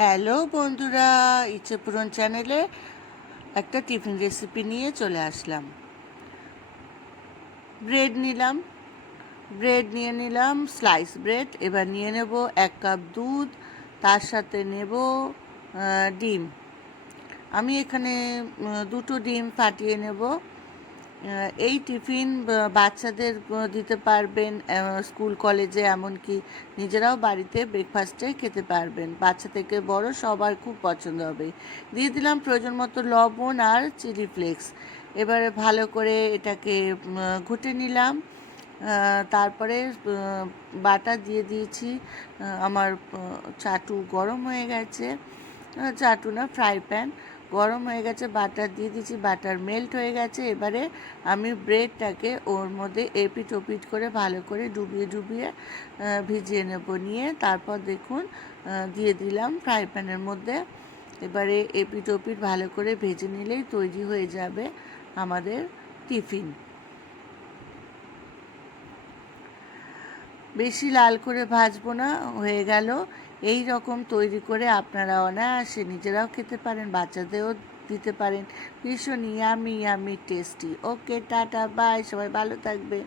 Hello বন্ধুরা, ইচ্ছে পূরণ চ্যানেলে একটা টিফিন রেসিপি নিয়ে চলে আসলাম। ব্রেড নিয়ে নিলাম স্লাইস ব্রেড। এবার নিয়ে নেব 1 কাপ দুধ, তার সাথে নেব ডিম। আমি এখানে 2টো ডিম ফাটিয়ে নেব। এই টিফিন বাচ্চাদের দিতে পারবেন, স্কুল কলেজে, এমনকি নিজেরাও বাড়িতে ব্রেকফাস্টে খেতে পারবেন। বাচ্চা থেকে বড় সবার খুব পছন্দ হবে। দিয়ে দিলাম প্রয়োজন মতো লবণ আর চিলি ফ্লেক্স। এবারে ভালো করে এটাকে ঘুটে নিলাম। তারপরে বাটার দিয়ে দিয়েছি। আমার চাটু গরম হয়ে গেছে, চাটু না, ফ্রাই প্যান গরম হয়ে গেছে। বাটার দিয়ে দিয়েছি, বাটার মেল্ট হয়ে গেছে। এবারে আমি ব্রেডটাকে ওর মধ্যে এপিট ওপিট করে ভালো করে ডুবিয়ে ভিজিয়ে নেব। নিয়ে তারপর দেখুন দিয়ে দিলাম ফ্রাই প্যানের মধ্যে। এবারে এপিট ওপিট ভালো করে ভেজে নিলেই তৈরি হয়ে যাবে আমাদের টিফিন। বেশি লাল করে ভাজবো না, হয়ে গেল। এই রকম তৈরি করে আপনারা অনায়াসে নিজেরাও খেতে পারেন, বাচ্চাদেরও দিতে পারেন। ভীষণ yummy yummy tasty. Okay, tata, bye, সবাই ভালো থাকবেন।